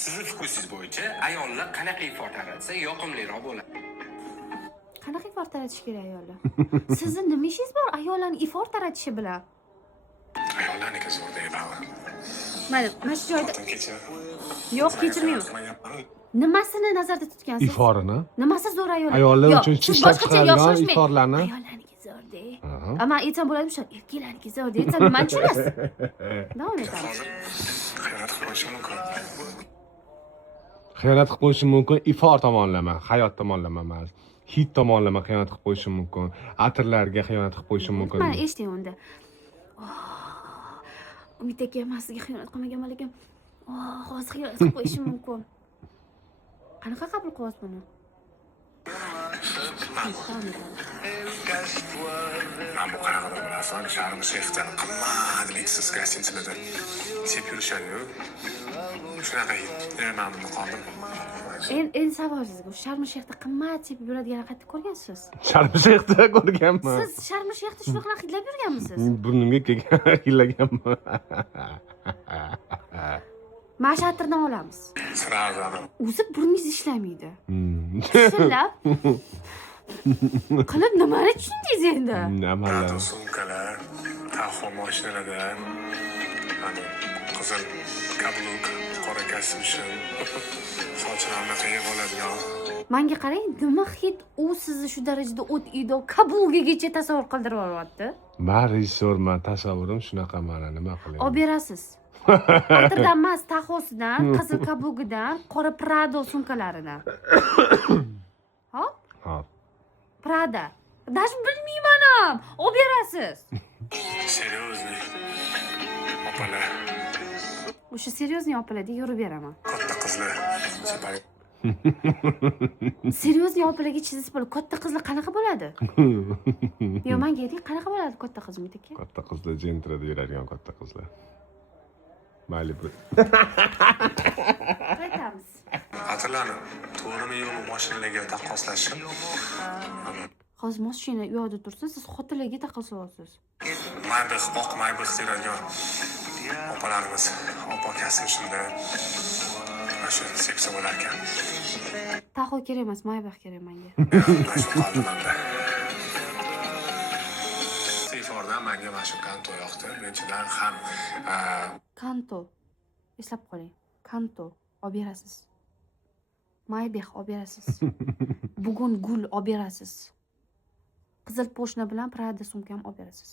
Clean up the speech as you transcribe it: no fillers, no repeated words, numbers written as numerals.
Sizning fikringiz bo'yicha ayollar qanaqa ifor taratsa yoqimliroq bo'ladi? Qanaqa ifor taratish kerak ayollar? Sizni nima ishingiz bor ayollarni ifor taratishi bilan? Ayollarniki zo'r deydi. Mana shu joyda Kecha. yo'q, kechirmayman. Nimasini nazarda tutgansiz? Iforini. Nimasi zo'r ayollar? Ayollar Yo'q, uchun siz ishlab boshqacha chiqarilgan yoshirmang. iforlarni. Ayollarniki zo'r de. Ammo aytsam bo'ladimi shu erkaklarniki zo'r de. Aytsam nimani tushunasiz? Davom etamiz. Xiyonat qilishi mumkin. Xiyonat qilib qo'yishi mumkin ifor tomonlama, hayot tomonlama emas. Hid tomonlama xiyonat qilib qo'yishi mumkin. Atirlarga xiyonat qilib qo'yishi mumkin. Mana eshiting unda. Umid aka men sizga xiyonat qilmaganman lekin hozir xiyonat qilib qo'yishim mumkin. Qanaqa qabul qilyapsiz buni? Ben bu qanaqa bilasan, Sharm Shayxdan qimmatliksiz gostinitlarda chep yurishadi-yu. Shunaqa mamnun qoldim. Endi savol sizga, Sharm Shayxda qimmat chepib yuradigan qayerda ko'rgansiz? Sharm Shayxda ko'rganman. Siz Sharm Shayxda shunaqa hidlab yurganmisiz? Burnimga kelgan hillaganman. Mana shu atirdan olamiz. Sразу. O'zi burningiz ishlamaydi. Shillab. Qilib nimani tushundingiz endi? Nimalar? Sumkalar, taxo mashinalardan, hani qizil kabluk, qora kosmishim, sochlarni qiyib oladigan. Menga qarang, nima hid u sizni shu darajada o't uyda kabulgacha tasavvur qildirib yuryapti. Men rejissyorman, tasavvurim shunaqa mana nima qilay? Olib berasiz. Atirdan emas, taxosidan, qizil kabugidan, qora Prado sumkalaridan. Hop? Hop. Prada. Даже bilmayman ham. Olib berasiz. Серьезный. Opalar, O'sha seryozni opalarga yurib beraman. katta qizlar. Separ. Seryozni opalarga chizib bo'lib, katta qizlar qanaqa bo'ladi? Yo, menga ayting, qanaqa bo'ladi katta qiz aka? Katta qizlar jentrada yuradigan katta qizlar. Mayli bu. Qaytamiz. Xatirlanib, to'g'rimi yo'qmi mashinalarga taqqoslashim. Hozir mashina u yoqda tursa, siz xotinlarga taqqoslayapsiz. Maybix, oq maybix deydigan opalarimiz, opa kasmishimda shu sepsa bo'lar ekan. Taxo kerak emas, Maybach kerak menga. Shu qoldi menda. Telefondan menga mana shu kanto yoqdi. Birinchidan ham Kanto. Eslab qoling. Kanto olib berasiz. Maybach olib berasiz. Bugun gul olib berasiz. Qizil poshna bilan Prada sumkam olib berasiz.